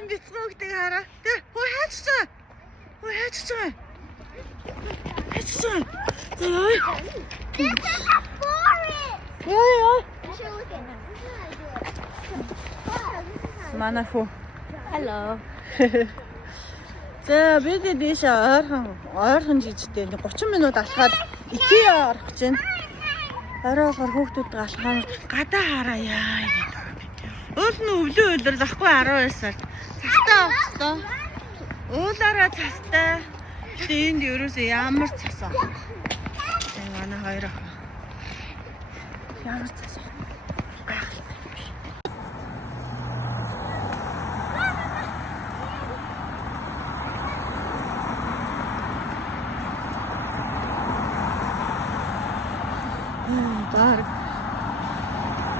Энэ бицгүүгтэйг хараа. Тэ хөө хайж байгаа. Хөө хайж байгаа. Хайж байгаа. Ой. Яа. Манай хүү. Hello. За бид дэш ойрхон жижигтэй 30 минут алхаад IKEA орох гэж байна. Орой болохоор хүүхдүүд алхаад гадаа хараа. Уул нь өвлөө үйлрэл ахгүй 12 сар. Цастай авчихсан. Уулаараа цастай. Гэтэ энд ерөөсөө ямар цас аа. Энэ манай хоёр ах. Ямар цас аа. Dark.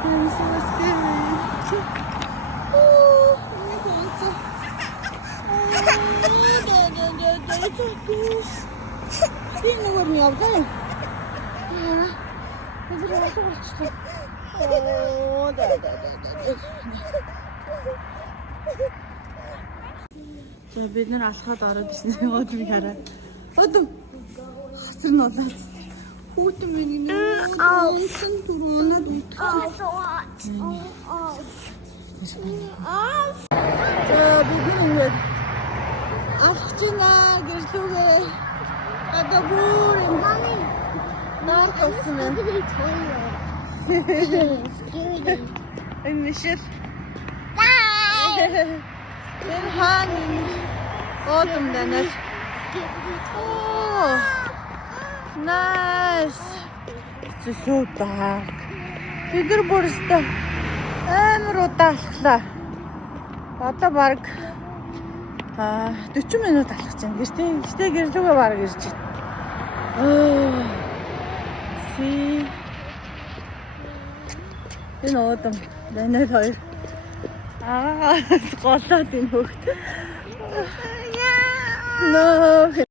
I'm so scared. Oh, my God. It's okay. Didn't know where we are going. Oh, So бид нэр алхаад ороод ирсэн. Өдөр хараа. Өдөр. Хацар нь болоод. Хүүтэн миний онцон түрүүнад утгах. Бид ингээд алхаж байна гэрлүүгээ. Одоо бүр мами наар болсон юм. Энэ мишэл. Энэ хаан одом данаа. Oh. Nice. It's so dark. Бидэр бүрстэ амар удаалхлаа. Одоо баг 40 минут алхаж байна. Гэртээ гэрлүүгээ баг ирж байна. See. Энэ одом данаа хоёр. Голоод энэ хөхт. No.